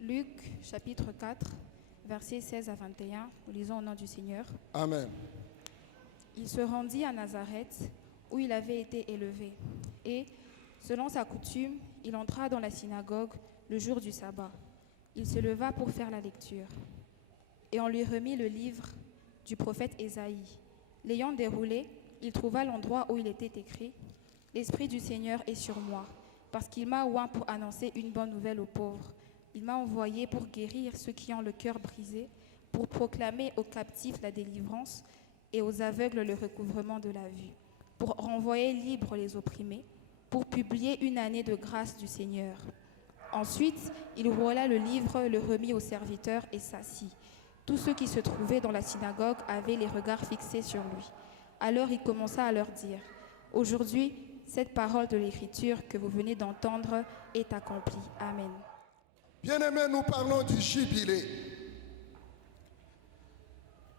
Luc chapitre 4, versets 16 à 21, nous lisons au nom du Seigneur. Amen. Il se rendit à Nazareth, où il avait été élevé. Et, selon sa coutume, il entra dans la synagogue le jour du sabbat. Il se leva pour faire la lecture. Et on lui remit le livre du prophète Ésaïe. L'ayant déroulé, il trouva l'endroit où il était écrit « L'Esprit du Seigneur est sur moi, parce qu'il m'a oint pour annoncer une bonne nouvelle aux pauvres. Il m'a envoyé pour guérir ceux qui ont le cœur brisé, pour proclamer aux captifs la délivrance et aux aveugles le recouvrement de la vue, pour renvoyer libres les opprimés, pour publier une année de grâce du Seigneur. » Ensuite, il roula le livre, le remit aux serviteurs et s'assit. Tous ceux qui se trouvaient dans la synagogue avaient les regards fixés sur lui. Alors il commença à leur dire « Aujourd'hui, cette parole de l'Écriture que vous venez d'entendre est accomplie. Amen. » Bien-aimés, nous parlons du jubilé.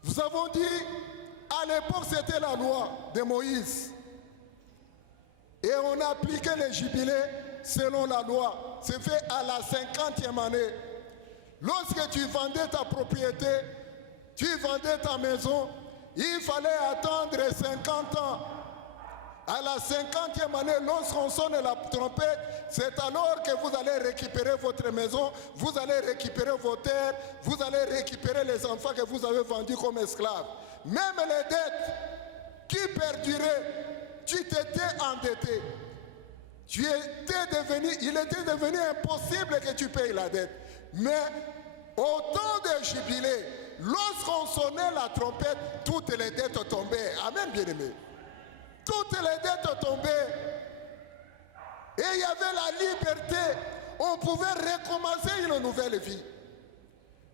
Nous avons dit, à l'époque, c'était la loi de Moïse. Et on appliquait les jubilés selon la loi. C'est fait à la 50e année. Lorsque tu vendais ta propriété, tu vendais ta maison, il fallait attendre 50 ans. À la 50e année, lorsqu'on sonne la trompette, c'est alors que vous allez récupérer votre maison, vous allez récupérer vos terres, vous allez récupérer les enfants que vous avez vendus comme esclaves. Même les dettes qui perduraient, tu t'étais endetté. Il était devenu impossible que tu payes la dette. Mais au temps de jubilé, lorsqu'on sonnait la trompette, toutes les dettes tombaient. Amen, bien-aimés. Toutes les dettes tombaient. Et il y avait la liberté. On pouvait recommencer une nouvelle vie.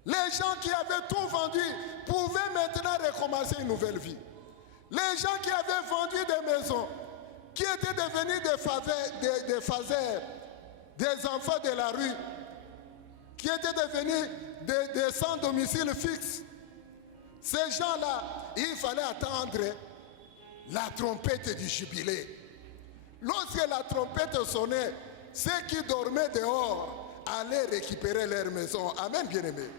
Les gens qui avaient tout vendu pouvaient maintenant recommencer une nouvelle vie. Les gens qui avaient vendu des maisons, qui étaient devenus des faseurs, des enfants de la rue, qui étaient devenus des sans domicile fixe. Ces gens-là, il fallait attendre la trompette du jubilé. Lorsque la trompette sonnait, ceux qui dormaient dehors allaient récupérer leur maison. Amen, bien-aimés.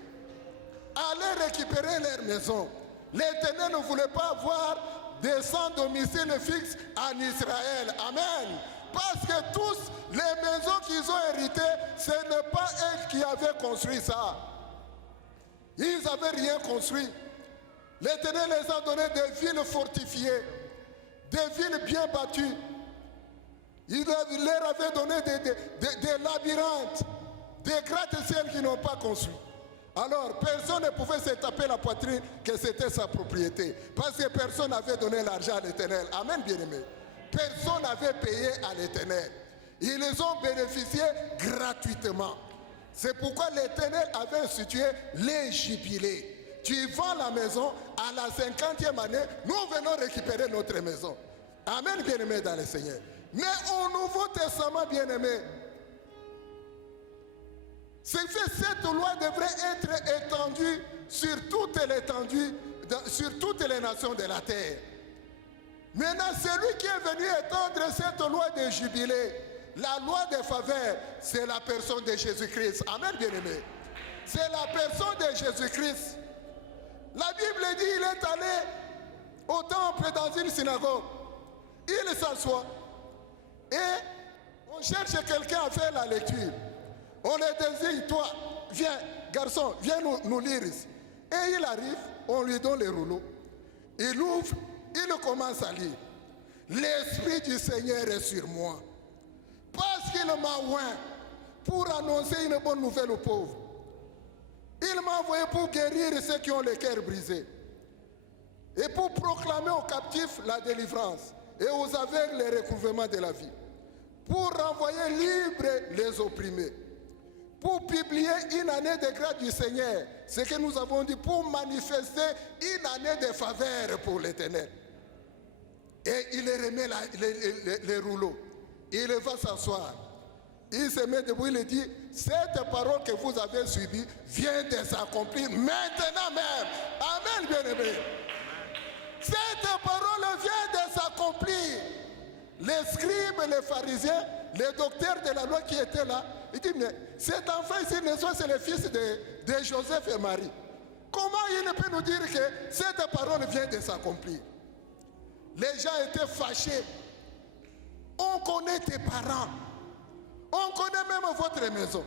Allaient récupérer leur maison. L'Éternel ne voulait pas avoir des sans domicile fixe en Israël. Amen. Parce que tous les maisons qu'ils ont héritées, ce n'est pas eux qui avaient construit ça. Ils n'avaient rien construit. L'Éternel les a donné des villes fortifiées, des villes bien battues. Il leur avait donné des labyrinthes, des gratte-ciels qu'ils n'ont pas construits. Alors, personne ne pouvait se taper la poitrine que c'était sa propriété. Parce que personne n'avait donné l'argent à l'Éternel. Amen, bien-aimés. Personne n'avait payé à l'Éternel. Ils les ont bénéficié gratuitement. C'est pourquoi l'Éternel avait institué les jubilés. Tu vends la maison, à la 50e année, nous venons récupérer notre maison. Amen, bien-aimés dans le Seigneur. Mais au Nouveau Testament, bien-aimés, c'est que cette loi devrait être étendue sur toute l'étendue, sur toutes les nations de la terre. Maintenant, celui qui est venu étendre cette loi de jubilé, la loi des faveurs, c'est la personne de Jésus-Christ. Amen, bien-aimé. C'est la personne de Jésus-Christ. La Bible dit, il est allé au temple dans une synagogue. Il s'assoit et on cherche quelqu'un à faire la lecture. On le désigne, toi, viens, garçon, viens nous lire ici. Et il arrive, on lui donne les rouleaux. Il ouvre, il commence à lire. L'Esprit du Seigneur est sur moi. Parce qu'il m'a oint pour annoncer une bonne nouvelle aux pauvres. Il m'a envoyé pour guérir ceux qui ont le cœur brisé. Et pour proclamer aux captifs la délivrance. Et aux aveugles le recouvrement de la vie. Pour renvoyer libres les opprimés. Pour publier une année de grâce du Seigneur. Ce que nous avons dit, pour manifester une année de faveur pour l'Éternel. Et il remet les rouleaux. Il va s'asseoir. Il se met debout, il dit, cette parole que vous avez suivie vient de s'accomplir maintenant même. Amen, bien-aimé. Cette parole vient de s'accomplir. Les scribes, les pharisiens, les docteurs de la loi qui étaient là, ils disent, mais cet enfant ici, c'est le fils de Joseph et Marie. Comment il peut nous dire que cette parole vient de s'accomplir? Les gens étaient fâchés. On connaît tes parents. On connaît même votre maison.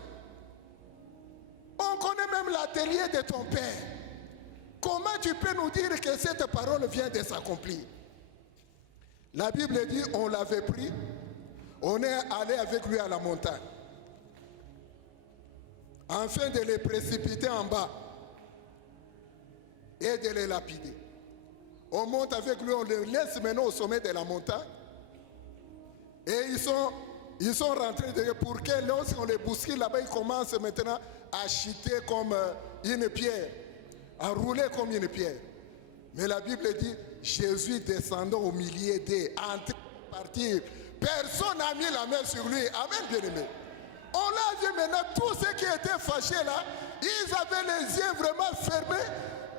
On connaît même l'atelier de ton père. Comment tu peux nous dire que cette parole vient de s'accomplir? La Bible dit, on l'avait pris, on est allé avec lui à la montagne, afin de les précipiter en bas et de les lapider. On monte avec lui, on les laisse maintenant au sommet de la montagne. Et ils sont rentrés pour que lorsqu'on les bouscule là-bas, ils commencent maintenant à chuter comme une pierre, à rouler comme une pierre. Mais la Bible dit, Jésus descendant au milieu d'eux, en train de partir, personne n'a mis la main sur lui. Amen, bien-aimé. On l'a vu maintenant, tous ceux qui étaient fâchés là, ils avaient les yeux vraiment fermés,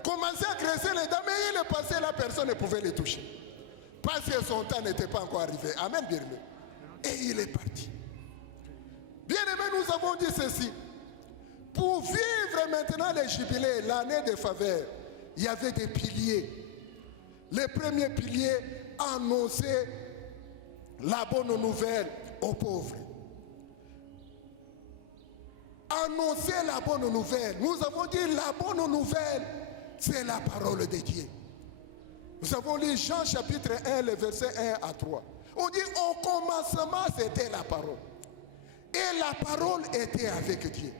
commençaient à graisser les dents, mais il est passé là, personne ne pouvait les toucher. Parce que son temps n'était pas encore arrivé. Amen, bien-aimé. Et il est parti. Bien-aimé, nous avons dit ceci. Pour vivre maintenant les jubilés, l'année des faveurs, il y avait des piliers. Les premiers piliers annonçaient la bonne nouvelle aux pauvres. Annoncer la bonne nouvelle. Nous avons dit la bonne nouvelle, c'est la parole de Dieu. Nous avons lu Jean chapitre 1, le verset 1 à 3. On dit au commencement c'était la parole. Et la parole était avec Dieu.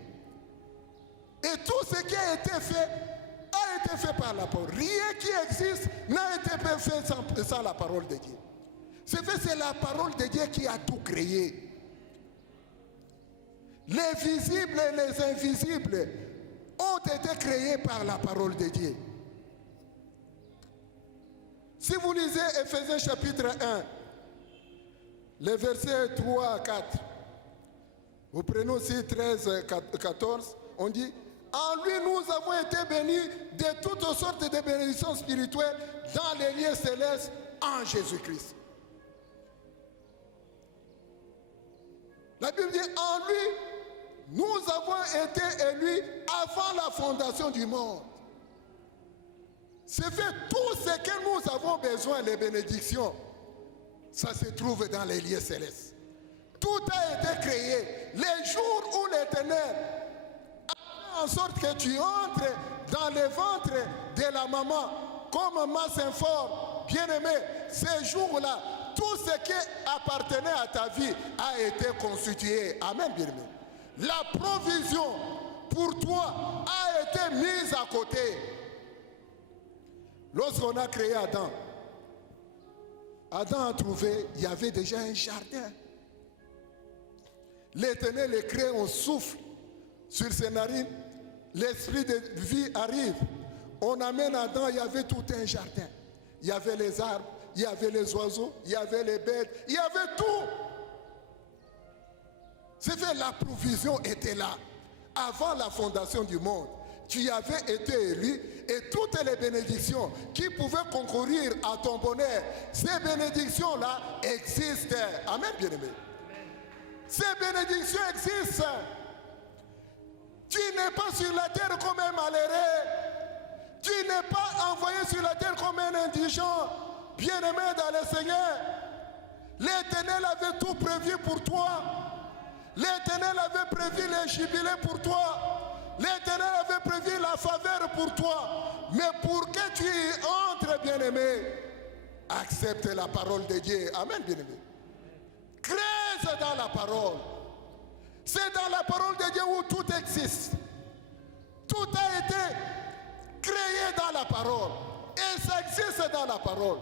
Et tout ce qui a été fait par la parole. Rien qui existe n'a été fait sans la parole de Dieu. C'est la parole de Dieu qui a tout créé. Les visibles et les invisibles ont été créés par la parole de Dieu. Si vous lisez Ephésiens chapitre 1, les versets 3 à 4, vous prenez aussi 13, 14, on dit, en lui nous avons été bénis de toutes sortes de bénédictions spirituelles dans les lieux célestes en Jésus-Christ. La Bible dit, en lui, nous avons été élus avant la fondation du monde. C'est fait tout ce que nous avons besoin, les bénédictions, ça se trouve dans les lieux célestes. Tout a été créé. Les jours où l'Éternel a fait en sorte que tu entres dans le ventre de la maman comme masse informe, bien-aimé, ces jours-là, tout ce qui appartenait à ta vie a été constitué. Amen, bien-aimé. La provision pour toi a été mise à côté. Lorsqu'on a créé Adam, Adam a trouvé, il y avait déjà un jardin. L'Éternel le crée, on souffle sur ses narines, l'esprit de vie arrive. On amène Adam, il y avait tout un jardin. Il y avait les arbres, il y avait les oiseaux, il y avait les bêtes, il y avait tout. C'est fait, la provision était là. Avant la fondation du monde, tu avais été élu et toutes les bénédictions qui pouvaient concourir à ton bonheur, ces bénédictions-là existent. Amen, bien-aimé. Ces bénédictions existent. Tu n'es pas sur la terre comme un malheureux. Tu n'es pas envoyé sur la terre comme un indigent. Bien-aimé dans le Seigneur. L'Éternel avait tout prévu pour toi. L'Éternel avait prévu les jubilés pour toi. L'Éternel avait prévu la faveur pour toi. Mais pour que tu y entres, bien-aimé, accepte la parole de Dieu. Amen, bien-aimé. Crée dans la parole. C'est dans la parole de Dieu où tout existe. Tout a été créé dans la parole. Et ça existe dans la parole.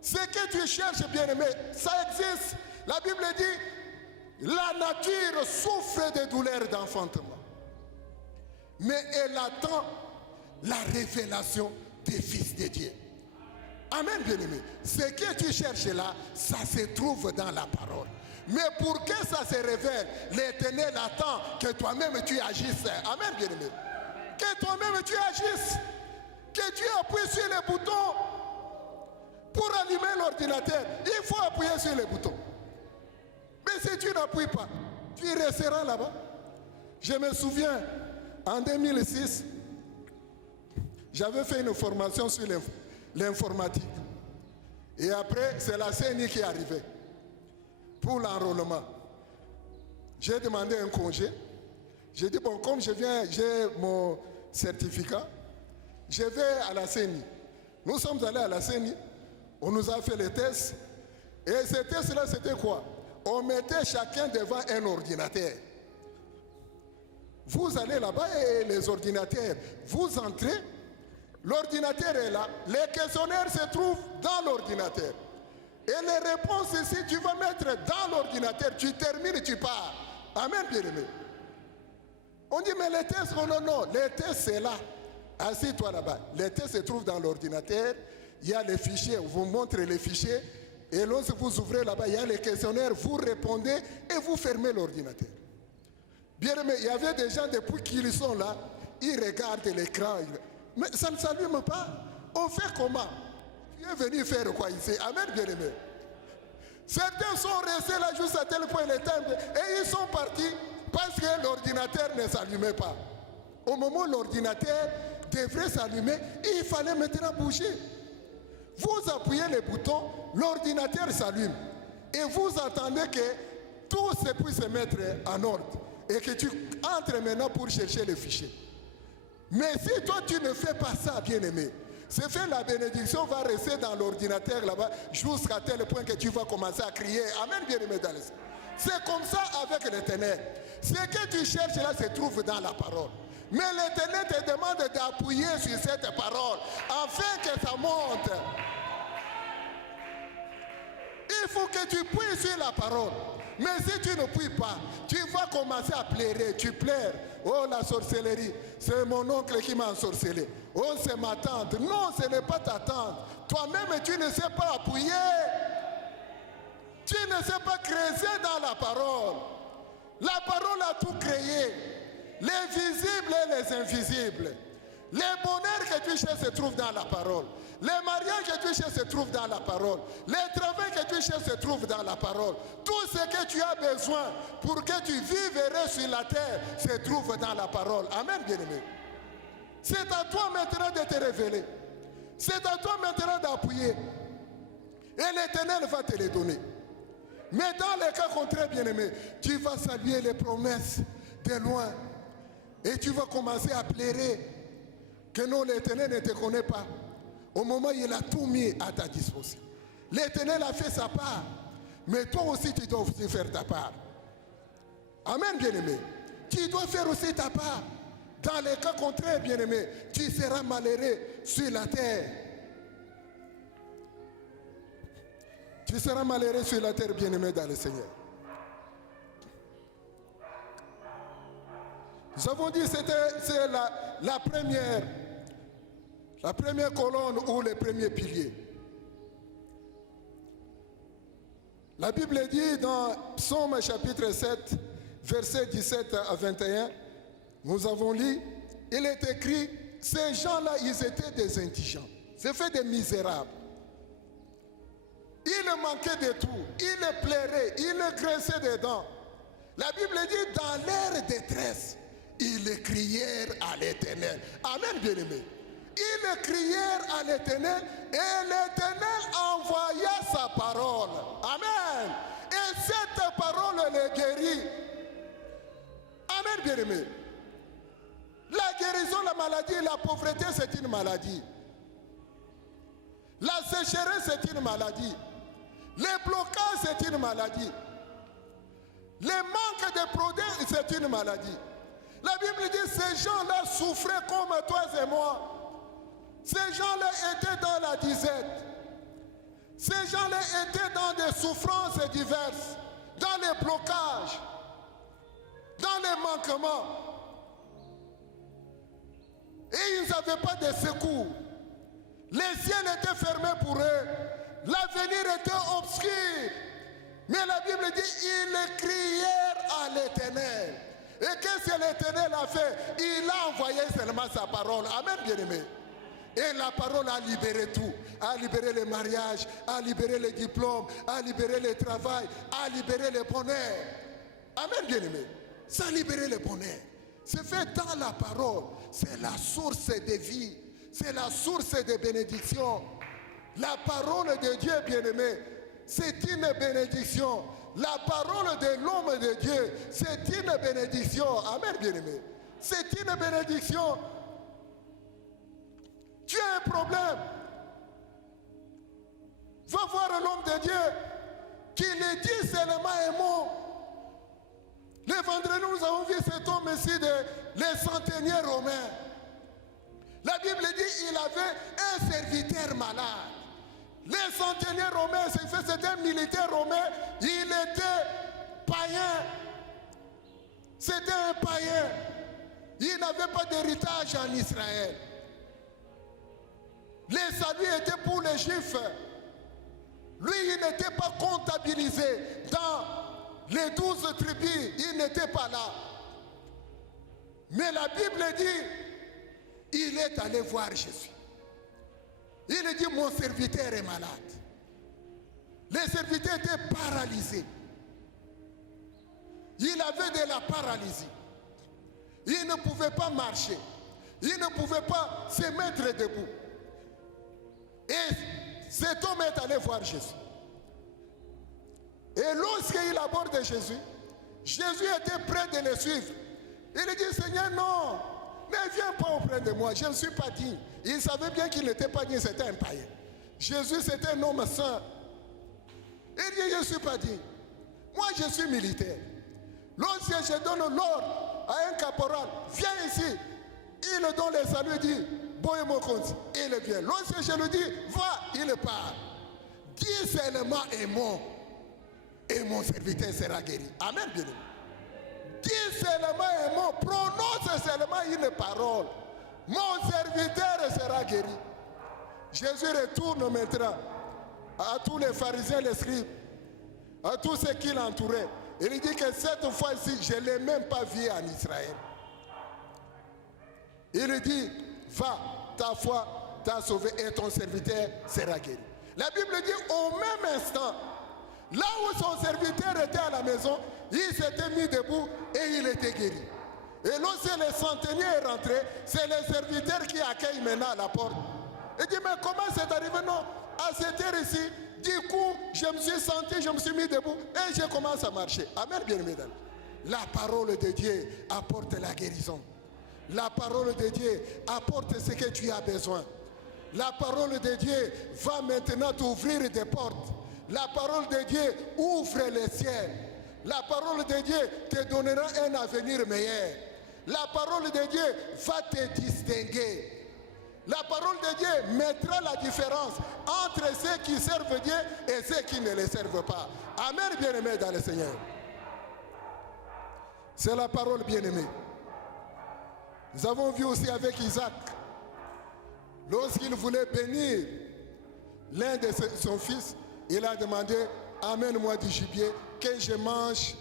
Ce que tu cherches, bien-aimé, ça existe. La Bible dit, la nature souffre de douleurs d'enfantement. Mais elle attend la révélation des fils de Dieu. Amen, bien-aimé. Ce que tu cherches là, ça se trouve dans la parole. Mais pour que ça se révèle, l'Éternel attend que toi-même tu agisses. Amen, bien-aimé. Que toi-même tu agisses. Que tu appuies sur les boutons. Pour allumer l'ordinateur, il faut appuyer sur les boutons. Mais si tu n'appuies pas, tu resteras là-bas. Je me souviens, en 2006, j'avais fait une formation sur l'informatique. Et après, c'est la CENI qui est arrivée pour l'enrôlement. J'ai demandé un congé. J'ai dit, bon, comme j'ai mon certificat, je vais à la CENI. Nous sommes allés à la CENI, on nous a fait les tests. Et ces tests-là, c'était quoi? On mettait chacun devant un ordinateur. Vous allez là-bas et les ordinateurs, vous entrez, l'ordinateur est là, les questionnaires se trouvent dans l'ordinateur. Et les réponses ici, tu vas mettre dans l'ordinateur, tu termines, tu pars. Amen, bien-aimé. On dit, mais les tests, non, non, les tests, c'est là. Assis-toi là-bas. Les tests se trouvent dans l'ordinateur, il y a les fichiers, on vous montre les fichiers, et lorsque vous ouvrez là-bas, il y a les questionnaires, vous répondez et vous fermez l'ordinateur. Bien aimé, il y avait des gens depuis qu'ils sont là, ils regardent l'écran, mais ça ne s'allume pas. On fait comment? Tu es venu faire quoi ici? Amen, bien aimé. Certains sont restés là juste à tel point le temps et ils sont partis parce que l'ordinateur ne s'allumait pas. Au moment où l'ordinateur devrait s'allumer, il fallait maintenant bouger. Vous appuyez les boutons, l'ordinateur s'allume. Et vous attendez que tout se puisse se mettre en ordre. Et que tu entres maintenant pour chercher le fichier. Mais si toi tu ne fais pas ça, bien-aimé, c'est fait, la bénédiction va rester dans l'ordinateur là-bas jusqu'à tel point que tu vas commencer à crier. Amen, bien-aimé dans le Seigneur. C'est comme ça avec l'Éternel. Ce que tu cherches là se trouve dans la parole. Mais l'Éternel te demande d'appuyer sur cette parole afin que ça monte. Il faut que tu puisses sur la parole. Mais si tu ne puis pas, tu vas commencer à plairer. Tu plaires. Oh, la sorcellerie, c'est mon oncle qui m'a ensorcelé. Oh, c'est ma tante. Non, ce n'est pas ta tante. Toi-même, tu ne sais pas appuyer. Tu ne sais pas creuser dans la parole. La parole a tout créé. Les visibles et les invisibles. Les bonheurs que tu cherches se trouvent dans la parole. Les mariages que tu cherches se trouvent dans la parole. Les travaux que tu cherches se trouvent dans la parole. Tout ce que tu as besoin pour que tu vives heureux sur la terre se trouve dans la parole. Amen, bien-aimé. C'est à toi maintenant de te révéler. C'est à toi maintenant d'appuyer. Et l'Éternel va te les donner. Mais dans les cas contraires, bien-aimé, tu vas saluer les promesses de loin. Et tu vas commencer à plairer que non, l'Éternel ne te connaît pas. Au moment où il a tout mis à ta disposition. L'Éternel a fait sa part. Mais toi aussi, tu dois aussi faire ta part. Amen, bien-aimé. Tu dois faire aussi ta part. Dans les cas contraires, bien-aimé, tu seras malheureux sur la terre. Tu seras malheureux sur la terre, bien-aimé dans le Seigneur. Nous avons dit que c'est la première colonne ou le premier pilier. La Bible dit dans Psaume chapitre 7, versets 17 à 21, nous avons lu, il est écrit, ces gens-là, ils étaient des indigents, c'est fait des misérables. Ils manquaient de tout, ils pleuraient, ils graissaient des dents. La Bible dit, dans leur détresse, ils crièrent à l'Éternel. Amen, bien-aimé. Ils crièrent à l'Éternel et l'Éternel envoya sa parole. Amen. Et cette parole les guérit. Amen, bien-aimé. La guérison, la maladie, la pauvreté, c'est une maladie. La sécheresse, c'est une maladie. Les blocages, c'est une maladie. Les manques de produits, c'est une maladie. La Bible dit, ces gens-là souffraient comme toi et moi. Ces gens-là étaient dans la disette. Ces gens-là étaient dans des souffrances diverses, dans les blocages, dans les manquements. Et ils n'avaient pas de secours. Les ciels étaient fermés pour eux. L'avenir était obscur. Mais la Bible dit, ils crièrent à l'Éternel. Et qu'est-ce que l'Éternel a fait? Il a envoyé seulement sa parole. Amen, bien-aimé. Et la parole a libéré tout. A libéré le mariage, a libéré les diplômes, a libéré le travail, a libéré le bonheur. Amen, bien-aimé. Ça a libéré le bonheur. C'est fait dans la parole. C'est la source de vie. C'est la source de bénédiction. La parole de Dieu, bien-aimé, c'est une bénédiction. La parole de l'homme de Dieu, c'est une bénédiction. Amen, bien-aimé. C'est une bénédiction. Tu as un problème. Va voir l'homme de Dieu qui le dit seulement un mot. Le vendredi, nous avons vu cet homme-ci, les centeniers romains. La Bible dit qu'il avait un serviteur malade. Les centeniers romains, c'était un militaire romain, il était païen. C'était un païen. Il n'avait pas d'héritage en Israël. Les saluts étaient pour les Juifs. Lui, il n'était pas comptabilisé dans les 12 tribus. Il n'était pas là. Mais la Bible dit, il est allé voir Jésus. Il dit, mon serviteur est malade. Les serviteurs étaient paralysés. Il avait de la paralysie. Il ne pouvait pas marcher. Il ne pouvait pas se mettre debout. Et cet homme est allé voir Jésus. Et lorsqu'il aborde Jésus, Jésus était prêt de le suivre. Il dit, Seigneur, non, ne viens pas auprès de moi, je ne suis pas digne. Il savait bien qu'il n'était pas digne, c'était un païen. Jésus, c'était un homme saint. Il dit, je ne suis pas digne. Moi, je suis militaire. Lorsque je donne l'ordre à un caporal, viens ici, il donne les saluts, dit, Boye mon compte, il vient. Lorsque je lui dis, va, il part. Dis seulement un mot, et mon serviteur sera guéri. Amen, bien. Dis seulement un mot, prononce seulement une parole. Mon serviteur sera guéri. Jésus retourne maintenant à tous les pharisiens, les scribes, à tous ceux qui l'entouraient. Il dit que cette fois-ci, je ne l'ai même pas vu en Israël. Il dit, va, ta foi t'a sauvé et ton serviteur sera guéri. La Bible dit au même instant, là où son serviteur était à la maison, il s'était mis debout et il était guéri. Et lorsque le centenier est rentré, c'est le serviteur qui accueille maintenant à la porte. Il dit, mais comment c'est arrivé? Non, à cette heure ici, du coup, je me suis senti, je me suis mis debout et je commence à marcher. Amen, bien mesdames. La parole de Dieu apporte la guérison. La parole de Dieu apporte ce que tu as besoin. La parole de Dieu va maintenant t'ouvrir des portes. La parole de Dieu ouvre les ciels. La parole de Dieu te donnera un avenir meilleur. La parole de Dieu va te distinguer. La parole de Dieu mettra la différence entre ceux qui servent Dieu et ceux qui ne le servent pas. Amen, bien-aimés dans le Seigneur. C'est la parole bien-aimée. Nous avons vu aussi avec Isaac, lorsqu'il voulait bénir l'un de son fils, il a demandé, amène-moi du gibier, que je mange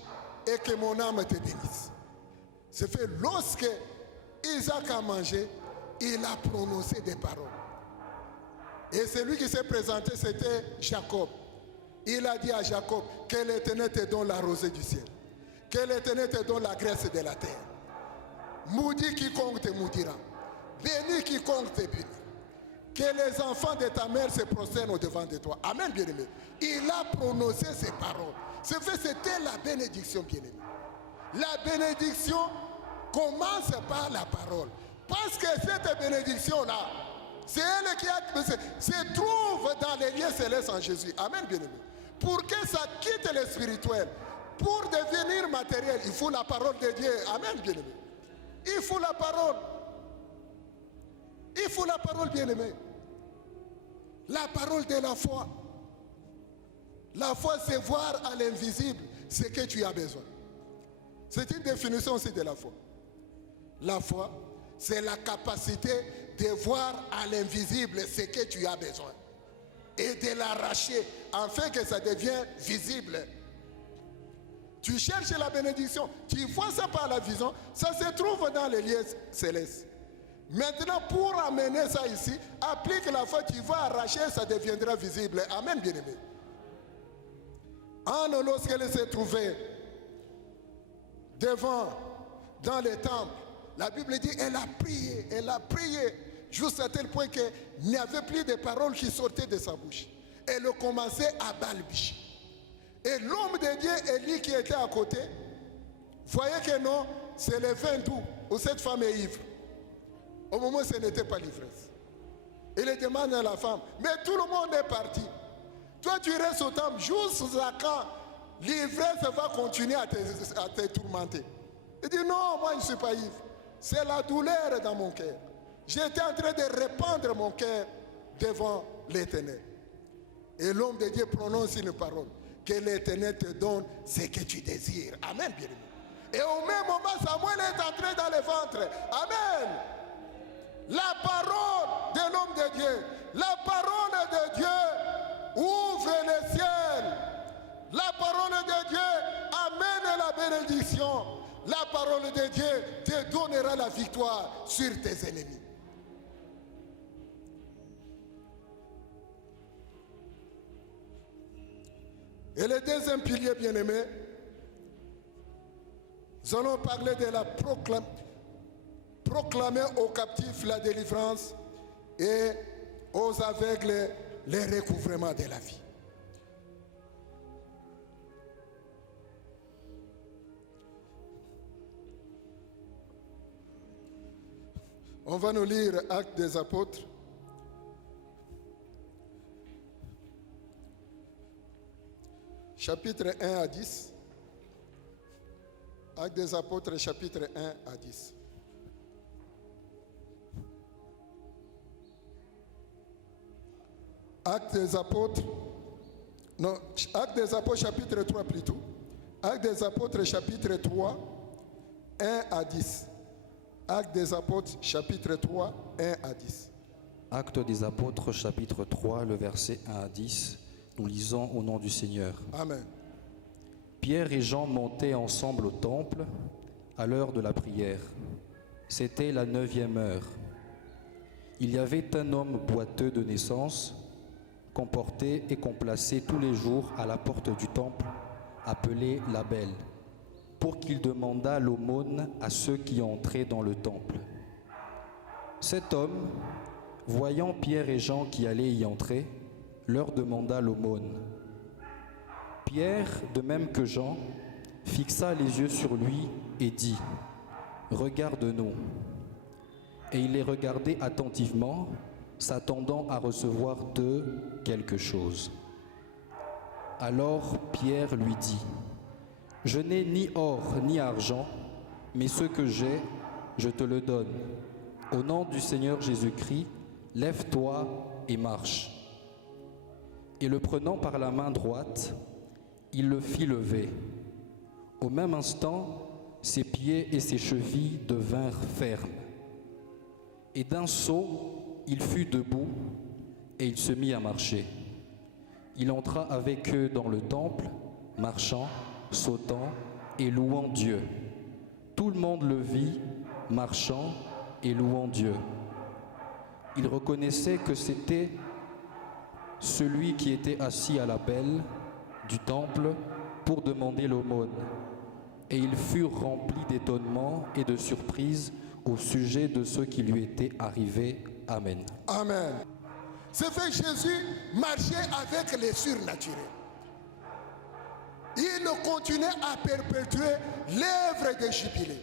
et que mon âme te bénisse. C'est fait lorsque Isaac a mangé, il a prononcé des paroles. Et celui qui s'est présenté, c'était Jacob. Il a dit à Jacob, que l'Éternel te donne la rosée du ciel, que l'Éternel te donne la graisse de la terre. Maudit quiconque te maudira, béni quiconque te bénit. Que les enfants de ta mère se prosternent au-devant de toi. Amen, bien-aimé. Il a prononcé ces paroles. C'est fait, c'était la bénédiction, bien-aimé. La bénédiction commence par la parole. Parce que cette bénédiction-là, c'est elle qui se trouve dans les lieux célestes en Jésus. Amen, bien-aimé. Pour que ça quitte le spirituel, pour devenir matériel, il faut la parole de Dieu. Amen, bien-aimé. Il faut la parole. Il faut la parole, bien-aimé. La parole de la foi. La foi, c'est voir à l'invisible ce que tu as besoin. C'est une définition aussi de la foi. La foi, c'est la capacité de voir à l'invisible ce que tu as besoin et de l'arracher afin que ça devienne visible. Tu cherches la bénédiction, tu vois ça par la vision, ça se trouve dans les lieux célestes. Maintenant, pour amener ça ici, applique la foi, tu vas arracher, ça deviendra visible. Amen, bien-aimé. Anne, lorsqu'elle s'est trouvée devant, dans le temple, la Bible dit, elle a prié, jusqu'à tel point qu'il n'y avait plus de paroles qui sortaient de sa bouche. Elle commençait à balbutier. Et l'homme de Dieu, Élie, qui était à côté, voyait que non, c'est le vin doux, où cette femme est ivre. Au moment où ce n'était pas l'ivresse. Il demande à la femme, mais tout le monde est parti. Toi, tu restes au temple jusqu'à quand l'ivresse va continuer à te tourmenter. Il dit, non, moi je ne suis pas ivre. C'est la douleur dans mon cœur. J'étais en train de répandre mon cœur devant l'Éternel. Et l'homme de Dieu prononce une parole. Que l'Éternel te donne ce que tu désires. Amen, bien-aimé. Et au même moment, Samuel est entré dans le ventre. Amen. La parole de l'homme de Dieu, la parole de Dieu ouvre le ciel. La parole de Dieu amène la bénédiction. La parole de Dieu te donnera la victoire sur tes ennemis. Et le deuxième pilier, bien-aimé, nous allons parler de la proclamer aux captifs la délivrance et aux aveugles le recouvrement de la vie. On va nous lire Actes des Apôtres. Chapitre 1 à 10. Actes des Apôtres, chapitre 1 à 10. Actes des Apôtres, non, Actes des Apôtres, chapitre 3 plutôt. Actes des Apôtres, chapitre 3, 1 à 10. Actes des Apôtres, chapitre 3, 1 à 10. Actes des Apôtres, chapitre 3, le verset 1 à 10. Nous lisons au nom du Seigneur. Amen. Pierre et Jean montaient ensemble au temple à l'heure de la prière. C'était la 9e heure. Il y avait un homme boiteux de naissance, qu'on portait et qu'on plaçait tous les jours à la porte du temple, appelé la Belle, pour qu'il demandât l'aumône à ceux qui entraient dans le temple. Cet homme, voyant Pierre et Jean qui allaient y entrer, leur demanda l'aumône. Pierre, de même que Jean, fixa les yeux sur lui et dit, « Regarde-nous. » Et il les regardait attentivement, s'attendant à recevoir d'eux quelque chose. Alors Pierre lui dit, « Je n'ai ni or ni argent, mais ce que j'ai, je te le donne. Au nom du Seigneur Jésus-Christ, lève-toi et marche. » Et le prenant par la main droite, il le fit lever. Au même instant, ses pieds et ses chevilles devinrent fermes. Et d'un saut, il fut debout et il se mit à marcher. Il entra avec eux dans le temple, marchant, sautant et louant Dieu. Tout le monde le vit, marchant et louant Dieu. Il reconnaissait que c'était celui qui était assis à la belle du temple pour demander l'aumône. Et ils furent remplis d'étonnement et de surprise au sujet de ce qui lui était arrivé. Amen. Amen. C'est fait, Jésus marchait avec les surnaturels. Il continuait à perpétuer l'œuvre de jubilé,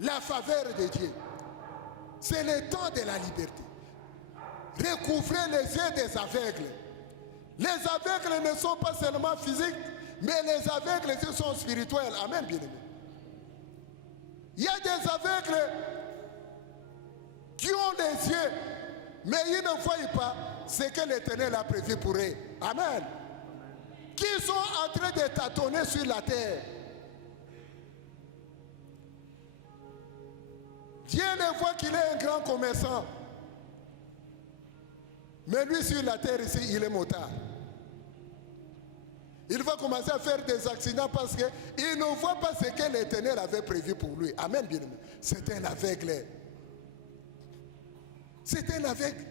la faveur de Dieu. C'est le temps de la liberté. Recouvrer les yeux des aveugles. Les aveugles ne sont pas seulement physiques, mais les aveugles sont spirituels. Amen, bien-aimé. Il y a des aveugles qui ont les yeux, mais ils ne voient pas ce que l'Éternel a prévu pour eux. Amen. Qui sont en train de tâtonner sur la terre. Dieu ne voit qu'il est un grand commerçant. Mais lui, sur la terre ici, il est motard. Il va commencer à faire des accidents parce qu'il ne voit pas ce que l'Éternel avait prévu pour lui. Amen, bien-aimé. C'est un aveugle. C'est un aveugle.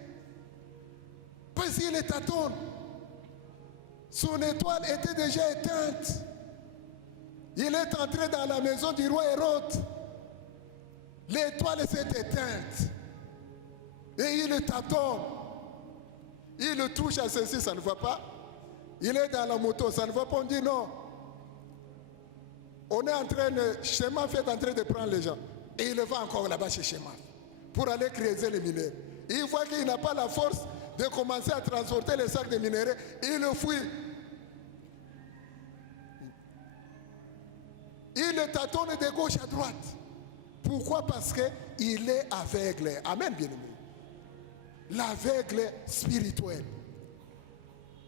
Parce qu'il est tâtonne. Son étoile était déjà éteinte. Il est entré dans la maison du roi Hérode. L'étoile s'est éteinte. Et il tâtonne. Il le touche à ceci, ça ne va pas. Il est dans la moto, ça ne va pas. On dit non. On est en train de... Chemaf est en train de prendre les gens. Et il va encore là-bas chez Chemaf pour aller creuser les minéraux. Il voit qu'il n'a pas la force de commencer à transporter les sacs de minéraux. Il le fuit. Il le tâtonne de gauche à droite. Pourquoi? Parce qu'il est aveugle. Amen, bien-aimé. L'aveugle spirituel.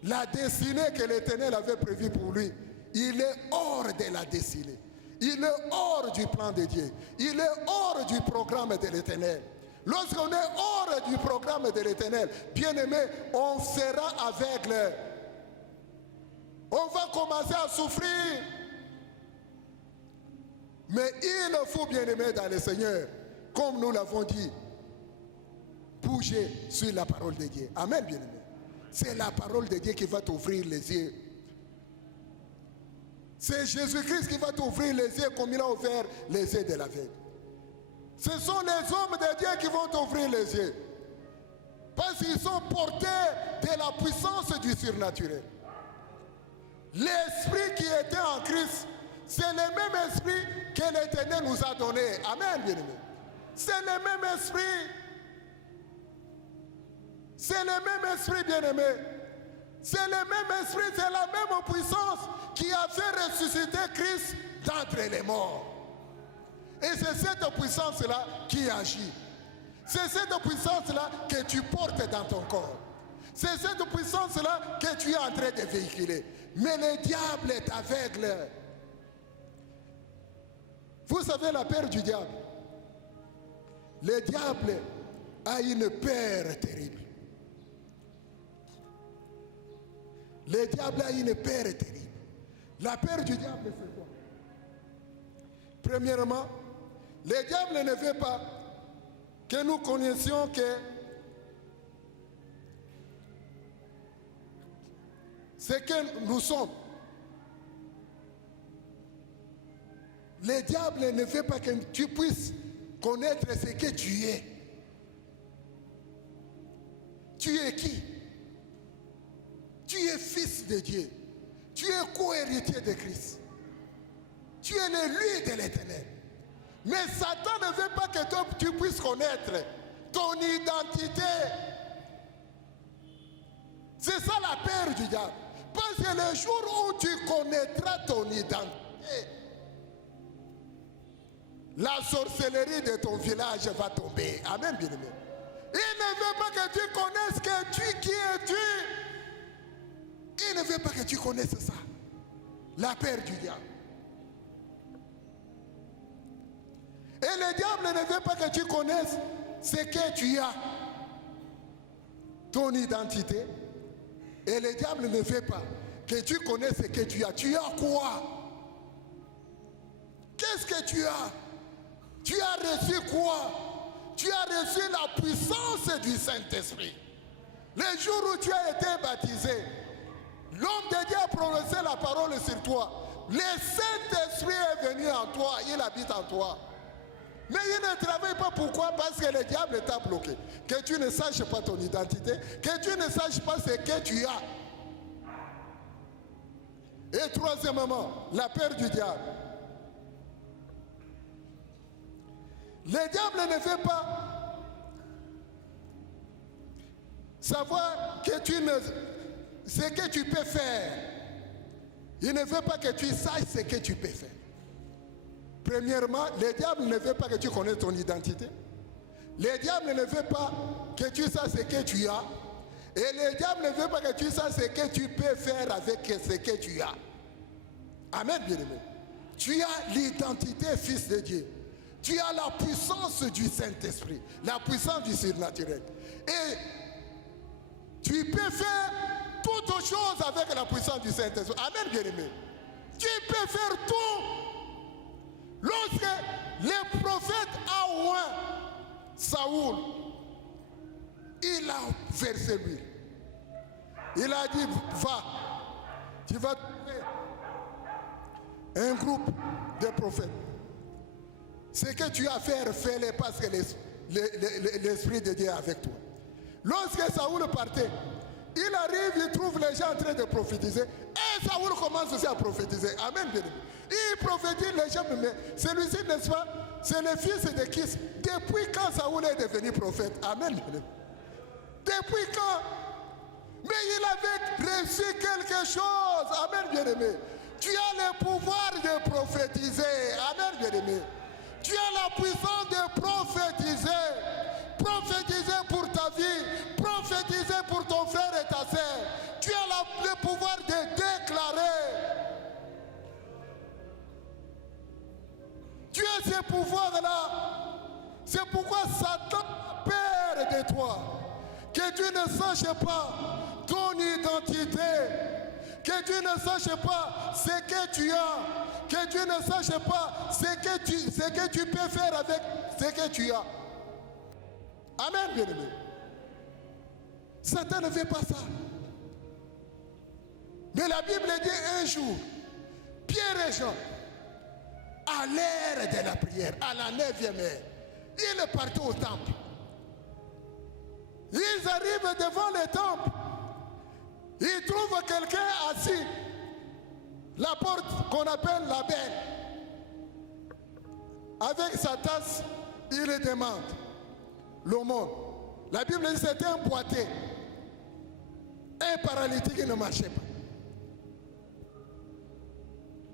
La destinée que l'Éternel avait prévue pour lui, il est hors de la destinée. Il est hors du plan de Dieu. Il est hors du programme de l'Éternel. Lorsqu'on est hors du programme de l'Éternel, bien-aimé, on sera aveugle. On va commencer à souffrir. Mais il faut, bien-aimé, dans le Seigneur, comme nous l'avons dit, bouger sur la parole de Dieu. Amen, bien-aimé. C'est la parole de Dieu qui va t'ouvrir les yeux. C'est Jésus-Christ qui va t'ouvrir les yeux comme il a ouvert les yeux de l'aveugle. Ce sont les hommes de Dieu qui vont t'ouvrir les yeux. Parce qu'ils sont portés de la puissance du surnaturel. L'esprit qui était en Christ, c'est le même esprit que l'Éternel nous a donné. Amen, bien-aimé. C'est le même esprit. C'est le même esprit, bien-aimé. C'est le même esprit, c'est la même puissance qui a fait ressusciter Christ d'entre les morts. Et c'est cette puissance-là qui agit. C'est cette puissance-là que tu portes dans ton corps. C'est cette puissance-là que tu es en train de véhiculer. Mais le diable est aveugle. Vous savez la peur du diable. Le diable a une peur terrible. Le diable a une peur terrible. La peur du diable, c'est quoi? Premièrement, le diable ne veut pas que nous connaissions que ce que nous sommes. Le diable ne veut pas que tu puisses connaître ce que tu es. Tu es qui? Tu es fils de Dieu. Tu es co-héritier de Christ. Tu es l'élu de l'Éternel. Mais Satan ne veut pas que toi, tu puisses connaître ton identité. C'est ça la peur du diable. Parce que le jour où tu connaîtras ton identité, la sorcellerie de ton village va tomber. Amen, bien-aimé. Il ne veut pas que tu connaisses qui es-tu. Il ne veut pas que tu connaisses ça. La peur du diable. Et le diable ne veut pas que tu connaisses ce que tu as. Ton identité. Et le diable ne veut pas que tu connaisses ce que tu as. Tu as quoi? Qu'est-ce que tu as? Tu as reçu quoi? Tu as reçu la puissance du Saint-Esprit. Le jour où tu as été baptisé, l'homme de Dieu a prononcé la parole sur toi. Le Saint-Esprit est venu en toi, il habite en toi. Mais il ne travaille pas. Pourquoi? Parce que le diable t'a bloqué. Que tu ne saches pas ton identité, que tu ne saches pas ce que tu as. Et troisièmement, la peur du diable. Le diable ne veut pas savoir que ce que tu peux faire. Il ne veut pas que tu saches ce que tu peux faire. Premièrement, le diable ne veut pas que tu connaisses ton identité. Le diable ne veut pas que tu saches ce que tu as. Et le diable ne veut pas que tu saches ce que tu peux faire avec ce que tu as. Amen, bien-aimé. Tu as l'identité fils de Dieu. Tu as la puissance du Saint-Esprit, la puissance du surnaturel. Et Tu peux faire toutes choses avec la puissance du Saint-Esprit. Amen, bien-aimé. Tu peux faire tout. Lorsque le prophète a oint Saoul, il a versé l'huile. Il a dit, va, tu vas trouver un groupe de prophètes. Ce que tu as à faire, fais-le parce que l'Esprit de Dieu est avec toi. Lorsque Saoul partait, il arrive, il trouve les gens en train de prophétiser. Et Saoul commence aussi à prophétiser. Amen, bien aimé. Il prophétise les gens, mais celui-ci, n'est-ce pas, c'est le fils de Kis. Depuis quand Saoul est devenu prophète? Amen, bien aimé. Depuis quand? Mais il avait reçu quelque chose. Amen, bien-aimé. Tu as le pouvoir de prophétiser. Amen, bien-aimé. Tu as la puissance de prophétiser. Prophétiser pour ta vie. Prophétiser pour ton frère et ta sœur. Tu as le pouvoir de déclarer. Tu as ce pouvoir-là. C'est pourquoi Satan a peur de toi. Que tu ne saches pas ton identité, que tu ne saches pas ce que tu as, que tu ne saches pas ce que tu peux faire avec ce que tu as. Amen, bien-aimé. Satan ne veut pas ça. Mais la Bible dit un jour, Pierre et Jean, à l'heure de la prière, à la 9e heure, ils partaient au temple. Ils arrivent devant le temple. Ils trouvent quelqu'un assis. La porte qu'on appelle la belle. Avec sa tasse, il demande l'aumône. La Bible dit que c'était un boiteux. Un paralytique qui ne marchait pas.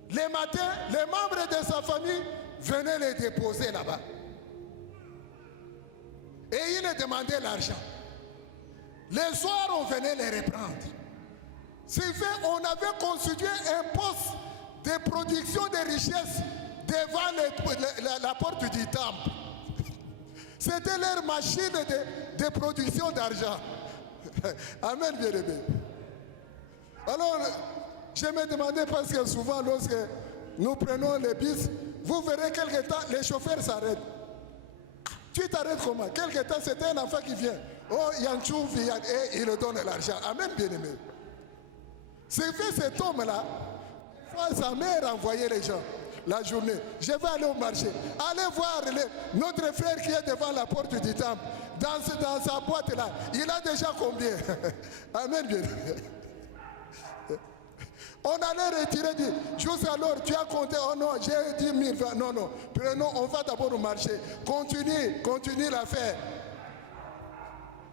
Le matin, les membres de sa famille venaient les déposer là-bas. Et ils demandaient l'argent. Le soir, on venait les reprendre. C'est fait, on avait constitué un poste de production de richesses devant la porte du temple. C'était leur machine de production d'argent. Amen, bien-aimé. Alors, je me demandais parce que souvent, lorsque nous prenons les bus, vous verrez quelque temps, les chauffeurs s'arrêtent. Tu t'arrêtes comment? Quelque temps, c'était un enfant qui vient. Oh, Yanchou, et il donne l'argent. Amen, bien-aimé. C'est fait cet homme-là. Sa mère envoyait les gens la journée. Je vais aller au marché. Allez voir notre frère qui est devant la porte du temple. Dans sa boîte-là. Il a déjà combien? Amen, bien-aimé. On allait retirer, dit, juste alors, tu as compté, oh non, j'ai 10 000, non, non, prenons, on va d'abord au marché. Continue l'affaire.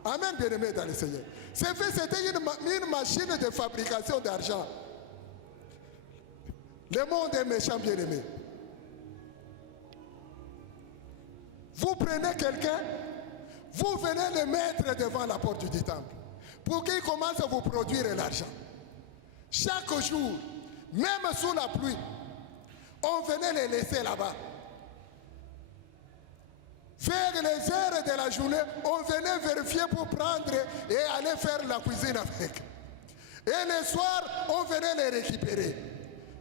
Amen, bien-aimé dans le Seigneur. C'est fait, c'était une machine de fabrication d'argent. Le monde est méchant, bien-aimé. Vous prenez quelqu'un, vous venez le mettre devant la porte du temple pour qu'il commence à vous produire l'argent. Chaque jour, même sous la pluie, on venait les laisser là-bas. Vers les heures de la journée, on venait vérifier pour prendre et aller faire la cuisine avec. Et le soir, on venait les récupérer.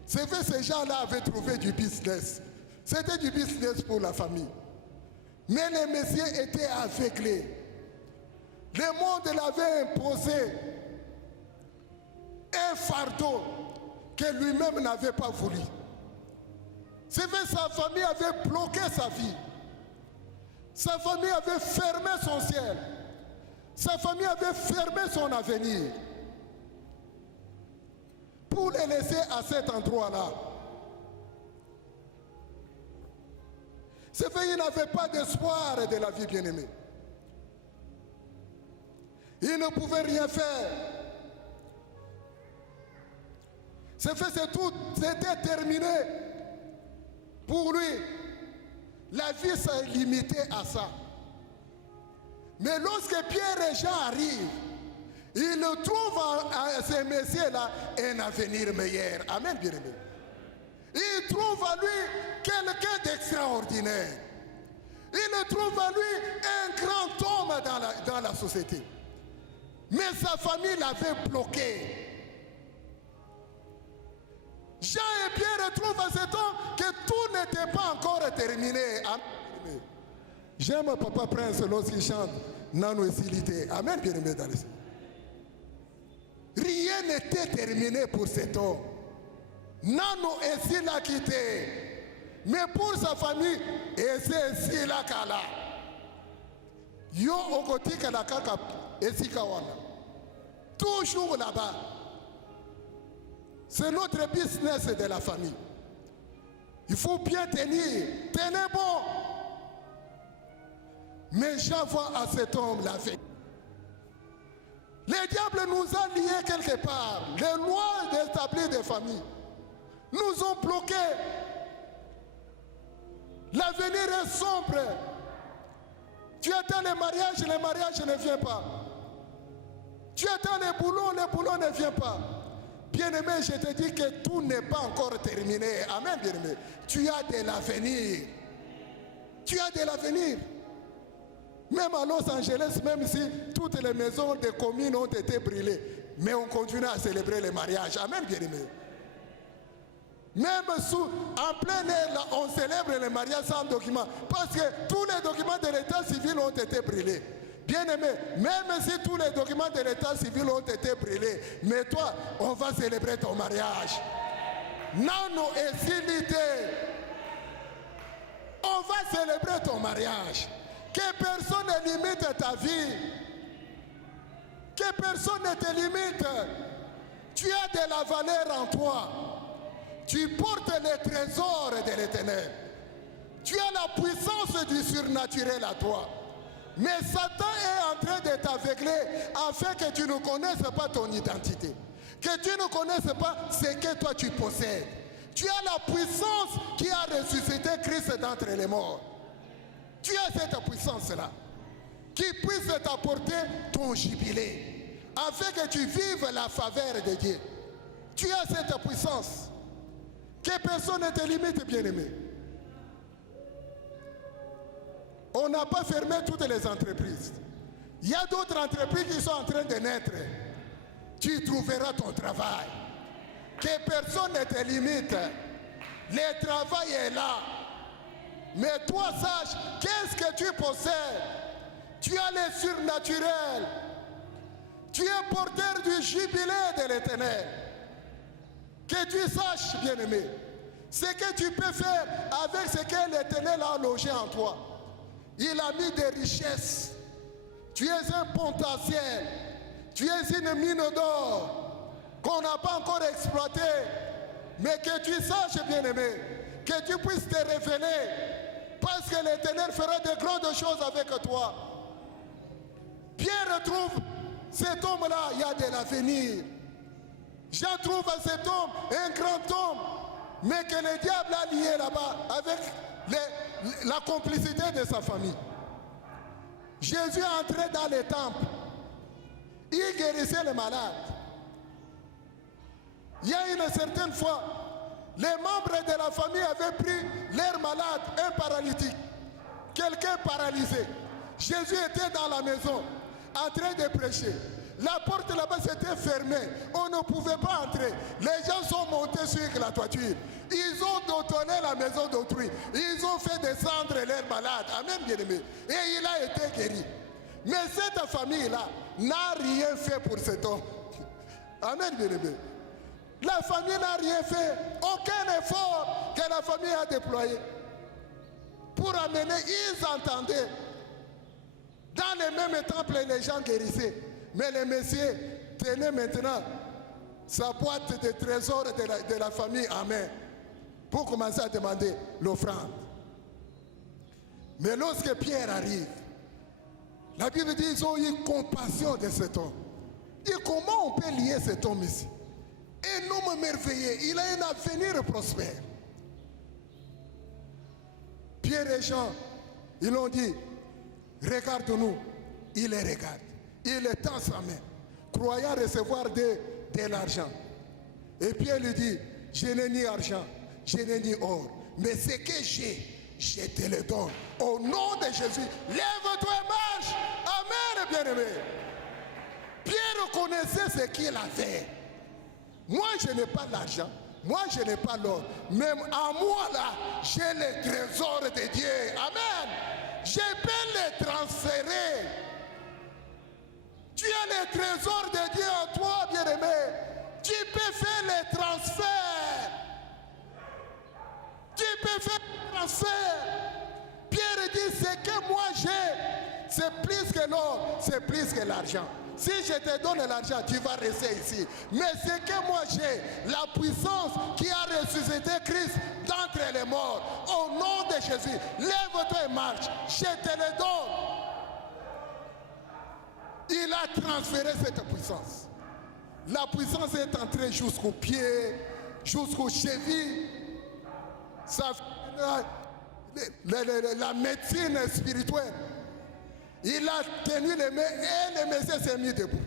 C'est vrai, ces gens-là avaient trouvé du business. C'était du business pour la famille. Mais les messieurs étaient aveuglés. Le monde l'avait imposé un fardeau que lui-même n'avait pas voulu. C'est vrai, sa famille avait bloqué sa vie. Sa famille avait fermé son ciel. Sa famille avait fermé son avenir. Pour les laisser à cet endroit-là. C'est vrai, il n'avait pas d'espoir de la vie, bien-aimée. Il ne pouvait rien faire. C'est fait, c'était terminé. Pour lui, la vie s'est limitée à ça. Mais lorsque Pierre et Jean arrivent, ils trouvent à ces messieurs-là un avenir meilleur. Amen, bien-aimé. Ils trouvent à lui quelqu'un d'extraordinaire. Ils trouvent à lui un grand homme dans la société. Mais sa famille l'avait bloqué. Jean et Pierre retrouvent à cet homme que tout n'était pas encore terminé. Amen. J'aime Papa Prince lorsqu'il chante Nano Esilité. Amen, bien-aimé dans les... Rien n'était terminé pour cet homme. Nano Esil a quitté. Mais pour sa famille, Esil a kala. Yo okoti kala kaka Esikawana. Toujours là-bas. C'est notre business de la famille. Il faut bien tenir. Tenez bon. Mais j'envoie à cet homme la vie. Le diable nous a liés quelque part. Les lois établies des familles nous ont bloqués. L'avenir est sombre. Tu attends le mariage ne vient pas. Tu attends le boulot ne vient pas. Bien-aimé, je te dis que tout n'est pas encore terminé. Amen, bien-aimé. Tu as de l'avenir. Tu as de l'avenir. Même à Los Angeles, même si toutes les maisons des communes ont été brûlées, mais on continue à célébrer les mariages. Amen, bien-aimé. Même en plein air, on célèbre les mariages sans document. Parce que tous les documents de l'état civil ont été brûlés. Bien-aimé, même si tous les documents de l'état civil ont été brûlés, mais toi, on va célébrer ton mariage. Nano Esilité. On va célébrer ton mariage. Que personne ne limite ta vie. Que personne ne te limite. Tu as de la valeur en toi. Tu portes les trésors de l'Éternel. Tu as la puissance du surnaturel à toi. Mais Satan est en train de t'aveugler afin que tu ne connaisses pas ton identité. Que tu ne connaisses pas ce que toi tu possèdes. Tu as la puissance qui a ressuscité Christ d'entre les morts. Tu as cette puissance-là qui puisse t'apporter ton jubilé afin que tu vives la faveur de Dieu. Tu as cette puissance. Que personne ne te limite, bien-aimé. On n'a pas fermé toutes les entreprises. Il y a d'autres entreprises qui sont en train de naître. Tu trouveras ton travail. Que personne ne te limite. Le travail est là. Mais toi, sache, qu'est-ce que tu possèdes? Tu as le surnaturel. Tu es porteur du jubilé de l'Éternel. Que tu saches, bien-aimé, ce que tu peux faire avec ce que l'Éternel a logé en toi. Il a mis des richesses. Tu es un potentiel. Tu es une mine d'or qu'on n'a pas encore exploitée. Mais que tu saches, bien-aimé, que tu puisses te révéler. Parce que l'Éternel fera de grandes choses avec toi. Pierre retrouve cet homme-là, il y a de l'avenir. Jean trouve à cet homme un grand homme, mais que le diable a lié là-bas avec la complicité de sa famille. Jésus est entré dans les temples. Il guérissait les malades. Il y a une certaine fois, les membres de la famille avaient pris leur malade, un paralytique, quelqu'un paralysé. Jésus était dans la maison, en train de prêcher. La porte là-bas s'était fermée. On ne pouvait pas entrer. Les gens sont montés sur la toiture. Ils ont donné la maison d'autrui. Ils ont fait descendre leurs malades. Amen, bien-aimé. Et il a été guéri. Mais cette famille-là n'a rien fait pour cet homme. Amen, bien-aimé. La famille n'a rien fait. Aucun effort que la famille a déployé. Pour amener, ils entendaient. Dans les mêmes temples, les gens guérissaient. Mais le Messie tenait maintenant sa boîte de trésors de la famille en main pour commencer à demander l'offrande. Mais lorsque Pierre arrive, la Bible dit qu'ils ont eu compassion de cet homme. Et comment on peut lier cet homme ici? Un homme merveilleux, il a un avenir prospère. Pierre et Jean, ils ont dit, regarde-nous. Il les regarde. Il tend sa main, croyant recevoir de l'argent. Et Pierre lui dit, je n'ai ni argent, je n'ai ni or, mais ce que j'ai, je te le donne. Au nom de Jésus, lève-toi et marche. Amen, bien-aimé. Pierre reconnaissait ce qu'il avait. Moi, je n'ai pas l'argent. Moi, je n'ai pas l'or. Mais à moi, là, j'ai les trésors de Dieu. Amen. Je peux les transférer. Tu as les trésors de Dieu en toi, bien-aimé. Tu peux faire les transferts. Tu peux faire les transferts. Pierre dit, ce que moi j'ai, c'est plus que l'or, c'est plus que l'argent. Si je te donne l'argent, tu vas rester ici. Mais ce que moi j'ai, la puissance qui a ressuscité Christ d'entre les morts, au nom de Jésus, lève-toi et marche. Je te le donne. Il a transféré cette puissance. La puissance est entrée jusqu'aux pieds, jusqu'aux chevilles. Ça la médecine spirituelle. Il a tenu les mains et le monsieur s'est mis debout.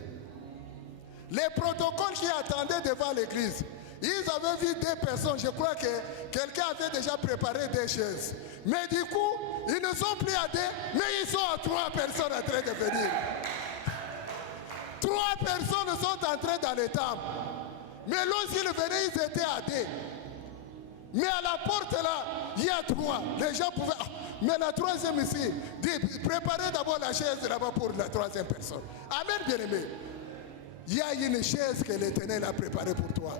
Les protocoles qui attendaient devant l'église, ils avaient vu deux personnes. Je crois que quelqu'un avait déjà préparé des chaises. Mais du coup, ils ne sont plus à deux, mais ils sont à 3 personnes en train de venir. 3 personnes sont entrées dans les temples. Mais lorsqu'ils venaient, ils étaient à 2. Mais à la porte là, il y a 3. Les gens pouvaient... Mais la troisième ici, dit, préparez d'abord la chaise là-bas pour la troisième personne. Amen, bien-aimé. Il y a une chaise que l'Éternel a préparée pour toi.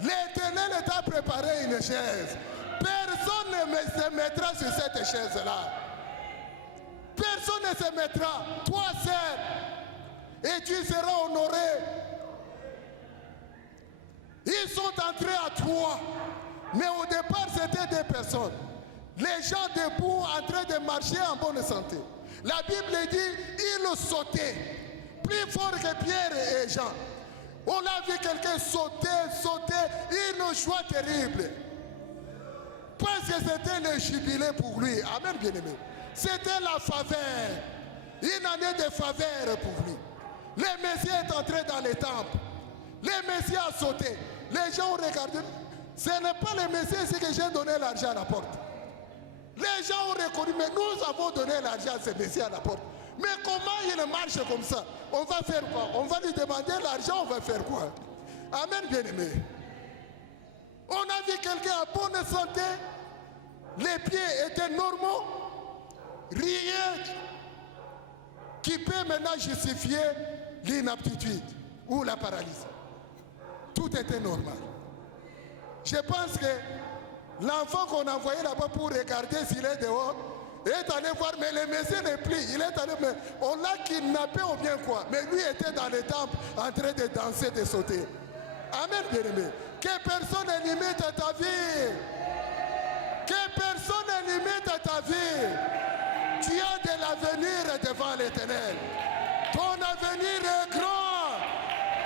L'Éternel t'a préparé une chaise. Personne ne se mettra sur cette chaise-là. Personne ne se mettra. Toi seul. Et tu seras honoré. Ils sont entrés à 3. Mais au départ, c'était 2 personnes. Les gens debout en train de marcher en bonne santé. La Bible dit, ils sautaient. Plus fort que Pierre et Jean. On a vu quelqu'un sauter, une joie terrible. Parce que c'était le jubilé pour lui. Amen, bien-aimé. C'était la faveur. Une année de faveur pour lui. Le Messie est entré dans les temples. Le Messie a sauté. Les gens ont regardé. Ce n'est pas le Messie ici que j'ai donné l'argent à la porte. Les gens ont reconnu, mais nous avons donné l'argent à ce Messie à la porte. Mais comment il marche comme ça? On va faire quoi? On va lui demander l'argent, on va faire quoi? Amen, bien-aimé. On a vu quelqu'un en bonne santé. Les pieds étaient normaux. Rien qui peut maintenant justifier l'inaptitude ou la paralysie. Tout était normal. Je pense que l'enfant qu'on a envoyé là-bas pour regarder s'il est dehors est allé voir, mais le monsieur n'est plus. Il est allé, mais on l'a kidnappé ou bien quoi. Mais lui était dans le temple en train de danser, de sauter. Amen, bien-aimé. Que personne ne limite ta vie. Que personne ne limite ta vie. Tu as de l'avenir devant l'Éternel. Ton avenir est grand.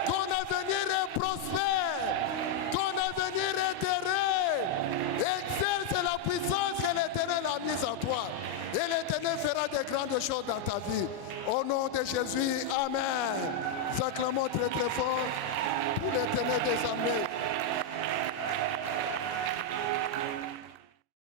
Ton avenir est prospère. Ton avenir est heureux. Exerce la puissance que l'Éternel a mise en toi. Et l'Éternel fera de grandes choses dans ta vie. Au nom de Jésus, Amen. Acclamons très très fort pour l'Éternel des armées.